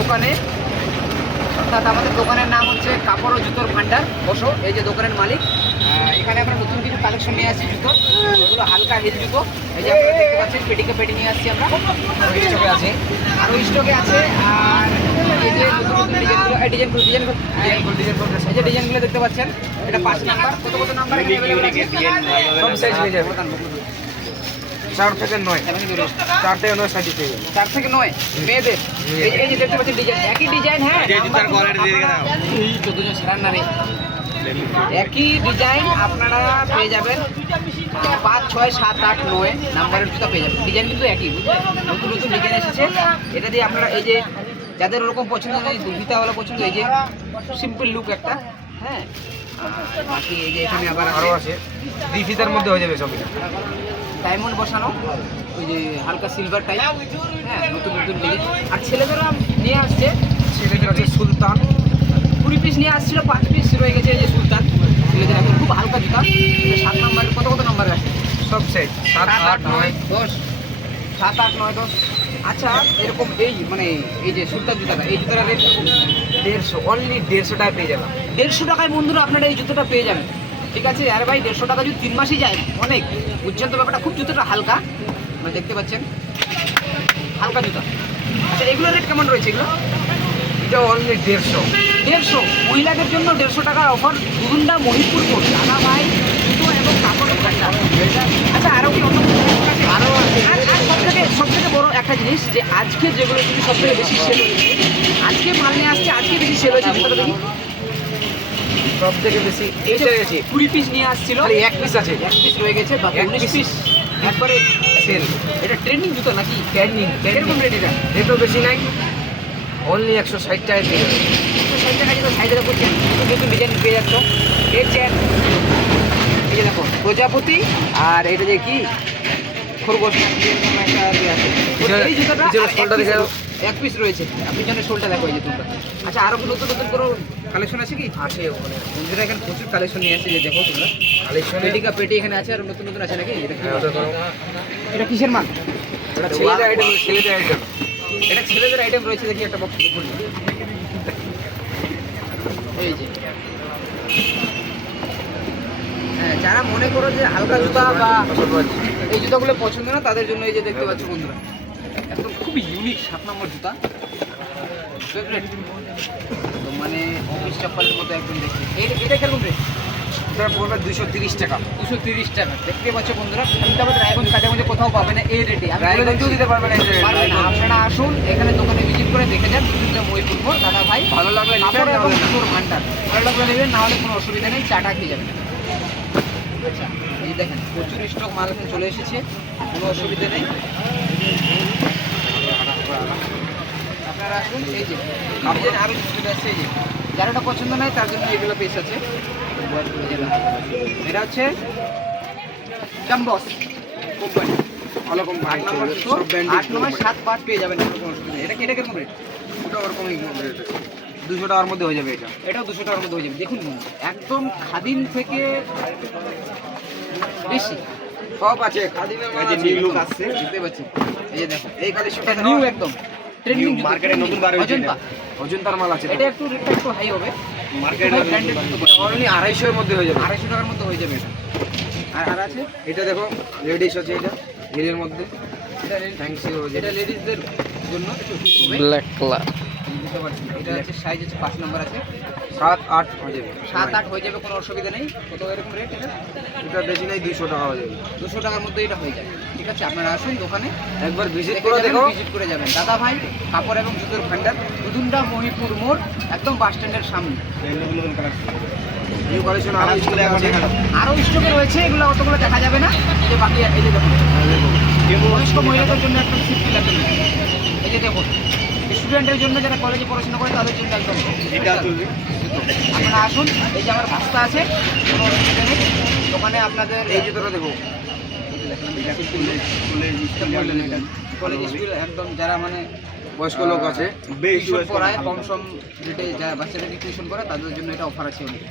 দোকানে, অর্থাৎ আমাদের দোকানের নাম হচ্ছে কাপড় ও জুতোর ভান্ডার বসো। এই যে দোকানের মালিক। এখানে আমরা নতুন কিছু কালেকশন নিয়ে আসছি জুতো, ওগুলো হালকা হিল জুতো। এই যে আপনারা দেখতে পাচ্ছেন পেটিকে পেটি নিয়ে আসছি আমরা, স্টকে আছে, আরও স্টকে আছে। আর এই যে নতুন নতুন ডিজাইনগুলো, এই ডিজাইনগুলো দেখতে পাচ্ছেন, এটা 5 নাম্বার। কত কত নাম্বার সব সাইজ হয়ে যাবে, 4 থেকে 9, 4 থেকে 9 সাইজ পেয়ে যাবে। 4 থেকে 9 মেয়েদের। এই যে দেখতে পাচ্ছেন ডিজাইন, একই ডিজাইন। হ্যাঁ, এই 14 জন সেরান না রে, একই ডিজাইন আপনারা পেয়ে যাবেন 5, 6, 7, 8, 9 নাম্বারের জুতা পেয়ে যাবেন। ডিজাইন কিন্তু একই, বুঝলেন? নতুন নতুন ডিজাইন এসেছে, এটা দিয়ে আপনারা এই যে যাদের ওরকম পছন্দ নেই, দুর্বিতাওয়ালা পছন্দ, এই যে সিম্পল লুক একটা। হ্যাঁ, বাকি এই যে এখানে আবার আরও আছে 2 ফিতার মধ্যে হয়ে যাবে সব। ডায়মন্ড বসানো, ওই যে হালকা সিলভার টাইপ। হ্যাঁ, নতুন নতুন ডিজাইন। আর ছেলেদেরও নিয়ে আসছে, ছেলেদের আছে সুলতান, 20 পিস নিয়ে আসছিল, 5 পিস রয়ে গেছে। এই যে সুলতান ছেলেদের এখন খুব হালকা জুতা, 7 নাম্বার। কত কত নাম্বারে আছে? সব সাইজ 7, 8, 9, 10, 7, 8, 9, 10। আচ্ছা, এরকম এই মানে এই যে সুলতান জুতাটা, এই জুতাটা রেট 150, অনলি 150 টাকা পেয়ে যাবেন। 150 টাকায় বন্ধুরা আপনারা এই জুতোটা পেয়ে যাবেন। ঠিক আছে? আরে ভাই, 150 টাকা যদি 3 মাসই যায় অনেক, বুঝছেন তো ব্যাপারটা? খুব জুতোটা হালকা, মানে দেখতে পাচ্ছেন হালকা জুতা। আচ্ছা, এগুলো রেট কেমন রয়েছে? এগুলো এটা অনলি 150। 150 মহিলাদের জন্য 150 টাকার অফার। দুগুন্ডা মহিপুর কোট, দাদা ভাই জুতো এবং কাপড়ের ভান্ডার। আচ্ছা, আরও কি অন্য আরও সব থেকে বড় একটা জিনিস, যে আজকে যেগুলো কিন্তু সব থেকে বেশি সেল হয়েছে, আজকে মাল নিয়ে আসছে, আজকে বেশি সেল হয়েছে জুতোটা দেখি। সব থেকে বেশি এইটা আছে, 20 পিস নিয়ে আসছিল, খালি 1 পিস আছে, 1 পিস রয়ে গেছে, বাকি 19 পিস একবারে সেল। এটা ট্রেন্ডিং জুতো নাকি? ট্রেন্ডিং। এরকম রেট? এটা রেটও বেশি নাই, অনলি 160 টাকায় পেয়ে যাবে। 160 টাকা কিন্তু সাইজের উপর নতুন ডিজাইন পেয়ে যাচ্ছ। এর চেন, এই যে দেখো প্রজাপতি, আর এটা যে কি খরগোশ একটা আছে। এই জুতোটা শোলটা দেখে 1 পিস রয়েছে, পিছনের শোলটা দেখো, এই যে তোমরা। আচ্ছা, আরও নতুন নতুন কোনো কালেকশন আছে কি? আছে ওখানে, বন্ধুরা এখানে প্রচুর কালেকশন নিয়ে আসছে, যে দেখো তোমরা কালেকশন। পেটিকা পেটি এখানে আছে, আর নতুন নতুন আছে নাকি? এটা কিসের মাল? এটা ছেলেদের আইটেম, ছেলেদের আইটেম। এটা ছেলেদের আইটেম রয়েছে, দেখি একটা বক্স দেখুন। এই যে হ্যাঁ, যারা মনে করো যে হালকা জুতা বা এই জুতাগুলো পছন্দ না, তাদের জন্য এই যে দেখতে পাচ্ছ বন্ধুরা, একদম খুবই ইউনিক 7 নম্বর জুতা, ফেভারিট, তো মানে অফিস চপ্পলের মতো একদম দেখতে। এটা কিরকম রেট? এটা পড়বে 230 টাকা। 230 টাকা। দেখতে পাচ্ছ বন্ধুরা, আহমেদাবাদ রায়গঞ্জ কাছাকাছি কোথাও পাবে না এই রেটে। রায়গঞ্জেও দিতে পারবে না এই রেটে। আপনারা আসুন, এখানে দোকানে ভিজিট করে দেখে যান। দুটো মহিপুর মোড়, দাদা ভাই ভালো লাগলে কাপড় নেবেন, এবং না হলে না। জুতোর ভান্ডার। ভালো লাগলে নেবেন, না হলে কোনো অসুবিধা নেই, চাটা খেয়ে যাবেন। আচ্ছা, এই দেখেন প্রচুর স্টক মাল এখন চলে এসেছে, কোনো অসুবিধা নেই। আপনারা আসুন, এই যে কাপড়ের আরও কিছু আছে, এই যে যার এটা পছন্দ নয় তার জন্য এগুলো পেস আছে। এটা হচ্ছে জাম্বস কোম্পানি, ভালো কম 8 নম্বর জুতো, 8, 9, 7, 5 পেয়ে যাবেন, কোনো অসুবিধা নেই। এটা কিরকম রেট? ওটা ওরকমই রেট, 200 টাকার মধ্যে হয়ে যাবে এটা। এটাও 200 টাকার মধ্যে হয়ে যাবে। দেখুন একদম খাদিম থেকে বেশি সব আছে, খাদিমের মাল আছে, নিউ লুক আসছে। বুঝতে পারছেন? এই যে দেখো, এই কালেকশনটা নিউ একদম ট্রেন্ডিং মার্কেটে নতুন বার হয়েছে। অজন্তা। অজন্তার মাল আছে, এটা একটু রেটটা একটু হাই হবে, মার্কেটে অনলি 250 এর মধ্যে হয়ে যাবে। 250 টাকার মধ্যে হয়ে যাবে এটা। আর আছে এটা দেখো, লেডিস আছে, এটা হিলের মধ্যে, এটা থ্যাঙ্কস ইউ। এটা লেডিসদের জন্য ব্ল্যাক কালার। বুঝতে পারছি। এটা হচ্ছে সাইজ হচ্ছে 5 নম্বর আছে, 7, 8 হয়ে যাবে। 7, 8 হয়ে যাবে, কোনো অসুবিধা নেই। কত এরকম রেট? এটা এটা বেশি নাই, 200 টাকা হয়ে যাবে। 200 টাকার মধ্যে এটা হয়ে যাবে। ঠিক আছে, আপনারা আসুন দোকানে, একবার ভিজিট করে দেখো। ভিজিট করে যাবেন। দাদা ভাই কাপড় এবং জুতোর ভান্ডার, দুদুন্ডা মহিপুর মোড়, একদম বাস স্ট্যান্ডের সামনে। নিউ কালেকশন আরো স্কুলে আছে। আরও স্টকে রয়েছে, এগুলো অতগুলো দেখা যাবে না। এই যে বাকি, এই যে দেখুন বয়স্ক মহিলাদের জন্য একদম সিম্পল একটা জিনিস। এই যে দেখুন স্টুডেন্টের জন্য, যারা কলেজে পড়াশোনা করে তাদের জন্য একদম আপনারা আসুন। এই যে আমার রাস্তা আছে, কোনো অসুবিধা নেই। দোকানে আপনাদের এই জুতোটা দেখো, কলেজ স্কুল একদম যারা মানে বয়স্ক লোক আছে, টিউশন পড়ায় কম সম রেটে, যারা বাচ্চাদেরকে টিউশন করে তাদের জন্য এটা অফার আছে অনেক।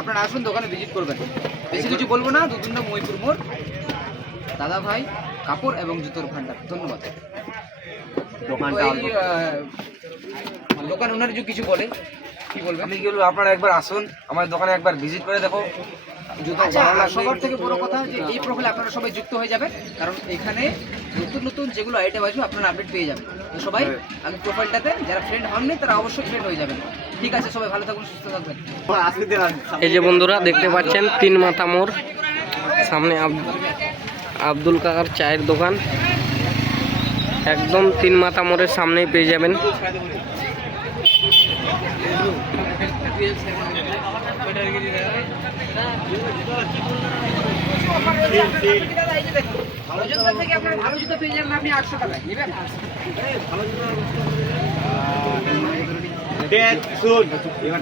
আপনারা আসুন দোকানে ভিজিট করবেন। বেশি কিছু বলবো না, দুদুন্ডা মহিপুর মোড়, দাদা ভাই কাপড় এবং জুতোর ভান্ডার। ধন্যবাদ। দোকানটা তো এই দোকান ওনার যদি কিছু বলে কি বলবেন? আমি কি বলবো, আপনারা একবার আসুন আমার দোকানে, একবার ভিজিট করে দেখো জুতো আচ্ছা, ভালো লাগবে। সবার থেকে বড় কথা যে এই প্রোফাইলে আপনারা সবাই যুক্ত হয়ে যাবেন, কারণ এখানে নতুন নতুন যেগুলো আইটেম আসবে আপনারা আপডেট পেয়ে যাবেন। তো সবাই আগে প্রোফাইলটাতে যারা ফ্রেন্ড হননি তারা অবশ্যই ফ্রেন্ড হয়ে যাবেন। ঠিক আছে, সবাই ভালো থাকুন, সুস্থ থাকবেন। এই যে বন্ধুরা দেখতে পাচ্ছেন 3 মাথা মোড় সামনে আব্দুল কাকার চায়ের দোকান, একদম 3 মাথা মোড়ের সামনেই পেয়ে যাবেন। অযোধ্যা থেকে আপনারা ভালো জুতো পেয়ে যাবেন আপনি 800 টাকায় নেবেন। শুন এবার